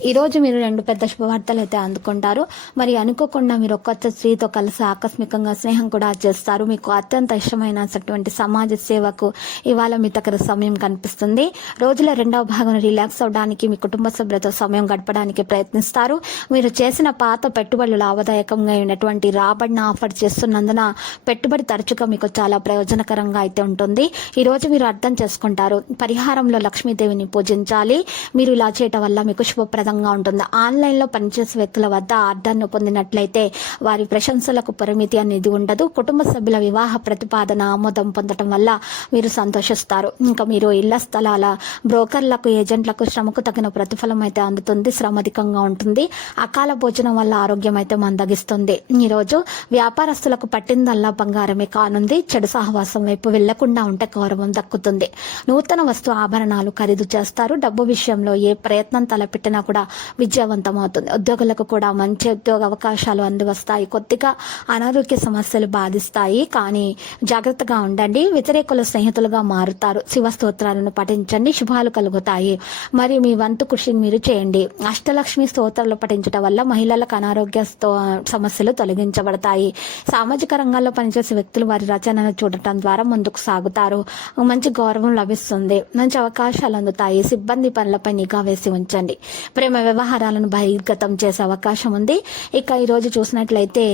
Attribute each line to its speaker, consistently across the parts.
Speaker 1: ఈరోజు మీరు రెండు పెద్ద శుభవార్తలు అయితే అందుకుంటారు. మరి అనుకోకుండా మీరు ఒక్కొక్క స్త్రీతో కలిసి ఆకస్మికంగా స్నేహం కూడా చేస్తారు. మీకు అత్యంత ఇష్టమైన అటువంటి సమాజ సేవకు ఇవాళ మీ దగ్గర సమయం కనిపిస్తుంది. రోజుల రెండవ భాగం రిలాక్స్ అవడానికి మీ కుటుంబ సభ్యులతో సమయం గడపడానికి ప్రయత్నిస్తారు. మీరు చేసిన పాత పెట్టుబడులు లాభదాయకంగా ఉన్నటువంటి రాబడిని ఆఫర్ చేస్తున్నందున పెట్టుబడి తరచుగా మీకు చాలా ప్రయోజనకరంగా అయితే ఉంటుంది. ఈ రోజు మీరు అర్థం చేసుకుంటారు. పరిహారంలో లక్ష్మీదేవిని పూజించాలి. మీరు ఇలా చేయటం వల్ల మీకు శుభప్రదంగా ఉంటుంది. ఆన్లైన్లో పనిచేసే వ్యక్తుల వద్ద ఆర్డర్ను పొందినట్లయితే వారి ప్రశంసలకు పరిమితి అనేది ఉండదు. కుటుంబ సభ్యుల వివాహ ప్రతిపాదన ఆమోదం పొందడం వల్ల మీరు సంతోషిస్తారు. ఇంకా మీరు ఇళ్ళ స్థలాల బ్రోకర్లకు ఏజెంట్లకు శ్రమకు తగిన ప్రతిఫలం అయితే అందుతుంది. శ్రమ అధికంగా ఉంటుంది. అకాల భోజనం వల్ల ఆరోగ్యం అయితే మందగిస్తుంది. ఈరోజు వ్యాపారస్తులకు పట్టిందల్లా బంగారమే కానుంది. చెడు సహవాసం వైపు వెళ్ళకుండా ఉంటే గౌరవం దక్కుతుంది. నూతన వస్తు ఆభరణాలు ఖరీదు చేస్తారు. డబ్బు విషయంలో ఏ ప్రయత్నం తలపెట్టినా కూడా విజయవంతం అవుతుంది ఉద్యోగులకు కూడా మంచి ఉద్యోగ అవకాశాలు అందివస్తాయి. కొద్దిగా అనారోగ్య సమస్యలు బాధిస్తాయి. కానీ జాగ్రత్తగా ఉండండి. వ్యతిరేకుల స్నేహితులుగా మారుతారు. శివ స్తోత్రాలను పఠించండి. శుభాలు కలుగుతాయి. మరియు మీ వంతు కృషిని మీరు చేయండి. అష్టలక్ష్మి స్తోత్రాలు పఠించడం వల్ల మహిళలకు అనారోగ్య సమస్యలు తొలగించబడతాయి. సామాజిక రంగాల్లో పనిచేసే వ్యక్తులు వారి రచనను చూడటం ద్వారా ముందుకు సాగుతారు. మంచి గౌరవం లభిస్తుంది. మంచి అవకాశాలు అందుతాయి. సిబ్బంది పనులపై నిఘా వేసి ఉంచండి. ప్రేమ వ్యవహారాలను బహిర్గతం చేసే అవకాశం ఉంది. ఇక ఈరోజు చూసినట్లయితే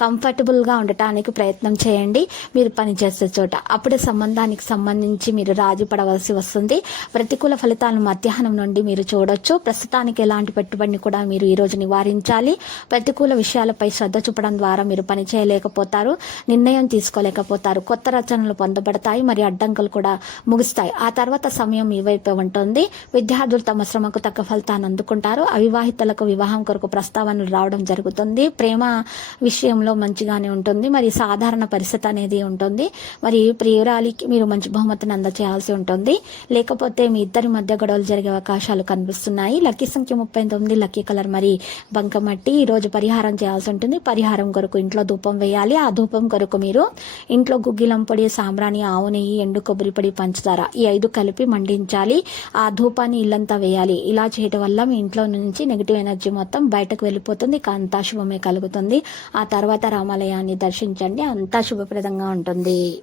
Speaker 1: కంఫర్టబుల్గా ఉండటానికి ప్రయత్నం చేయండి. మీరు పనిచేసే చోట అప్పుడే సంబంధానికి సంబంధించి మీరు రాజీ పడవలసి వస్తుంది. ప్రతికూల ఫలితాలను మధ్యాహ్నం నుండి మీరు చూడొచ్చు. ప్రస్తుతానికి ఎలాంటి పెట్టుబడిని కూడా మీరు ఈరోజు నివారించాలి. ప్రతికూల విషయాలపై శ్రద్ధ చూపడం ద్వారా మీరు పని చేయలేకపోతారు నిర్ణయం తీసుకోలేకపోతారు. కొత్త రచనలు పొందబడతాయి. మరి అడ్డంకులు కూడా ముగుస్తాయి. ఆ తర్వాత సమయం మీ వైపే ఉంటుంది. విద్యార్థులు తమ శ్రమకు తగ్గ ఫలితాన్ని అందుకుంటారు. అవివాహితులకు వివాహం కొరకు ప్రస్తావనలు రావడం జరుగుతుంది. ప్రేమ విషయంలో మంచిగానే ఉంటుంది. మరి సాధారణ పరిస్థితి అనేది ఉంటుంది. మరి ప్రియురాలికి మీరు మంచి బహుమతిని అందచేయాల్సి ఉంటుంది. లేకపోతే మీ ఇద్దరి మధ్య గొడవలు జరిగే అవకాశాలు కనిపిస్తున్నాయి. లక్కీ సంఖ్య ముప్పై తొమ్మిది లక్కీ కలర్ మరి బంకమట్టి. ఈ రోజు పరిహారం చేయాల్సి ఉంటుంది. పరిహారం కొరకు ఇంట్లో ధూపం వేయాలి. ఆ ధూపం కొరకు మీరు ఇంట్లో గుగ్గిలం పొడి సాంబ్రాణి ఆవు నెయ్యి ఎండు కొబ్బరి పొడి పంచదార ఈ ఐదు కలిపి మండించాలి. ఆ ధూపాన్ని ఇల్లంతా వేయాలి. ఇలా చేయడం వల్ల మీ ఇంట్లో నుంచి నెగిటివ్ ఎనర్జీ మొత్తం బయటకు వెళ్ళిపోతుంది. కాంతా శుభమే కలుగుతుంది. ఆ తర్వాత రామాలయాన్ని దర్శించండి. అంతా శుభప్రదంగా ఉంటుంది.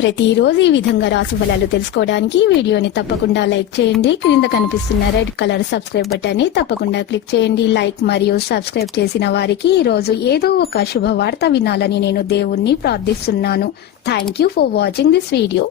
Speaker 1: ప్రతిరోజు ఈ విధంగా రాశి ఫలాలు తెలుసుకోవడానికి వీడియోని తప్పకుండా లైక్ చేయండి. క్రింద కనిపిస్తున్న రెడ్ కలర్ సబ్స్క్రైబ్ బటన్ని తప్పకుండా క్లిక్ చేయండి. లైక్ మరియు సబ్స్క్రైబ్ చేసిన వారికి ఈ రోజు ఏదో ఒక శుభవార్త వినాలని నేను దేవుణ్ణి ప్రార్థిస్తున్నాను. Thank you for watching this video